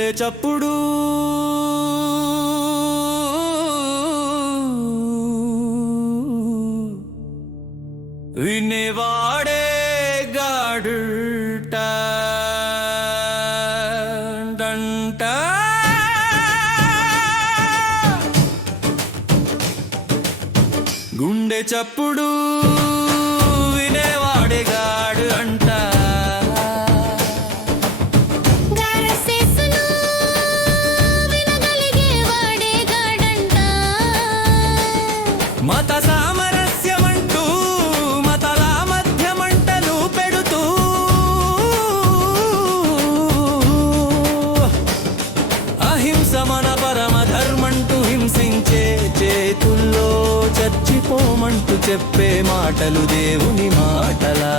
గుండె చప్పుడు. వినేవాడే గాడుట. డంట. గుండె చప్పుడు వినేవాడే గాడు మత సామరస్యమంటూ మతల మధ్య మంటలు పెడుతూ. అహింస మన పరమ ధర్మంటూ హింసించే చేతుల్లో చచ్చిపోమంటూ చెప్పే మాటలు దేవుని మాటలా.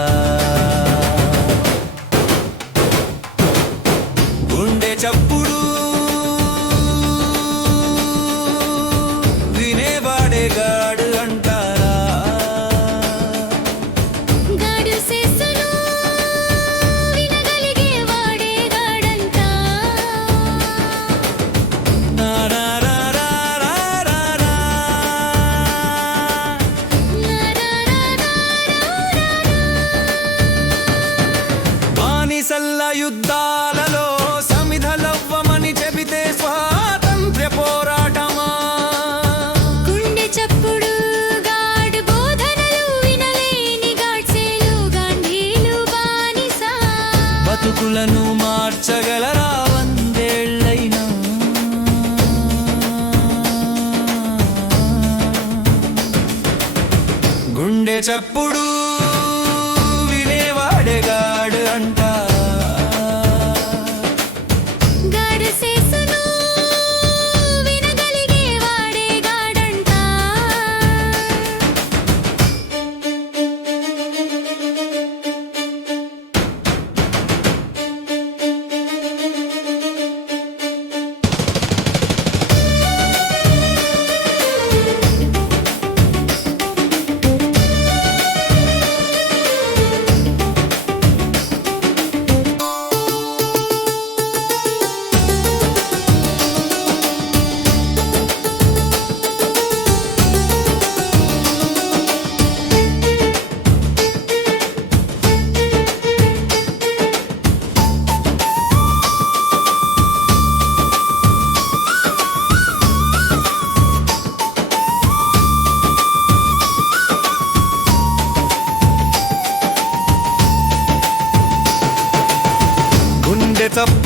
యుద్ధాలలో సమిధలవ్వమని చెబితే స్వాతంత్ర్య పోరాటమా? గుండె చప్పుడు గాడు బోధనలు వినలేని గాడ్సేలు గాంధీలు బానిస. బతుకులను మార్చగలరా వందేళ్ళైనా? గుండె చప్పుడు up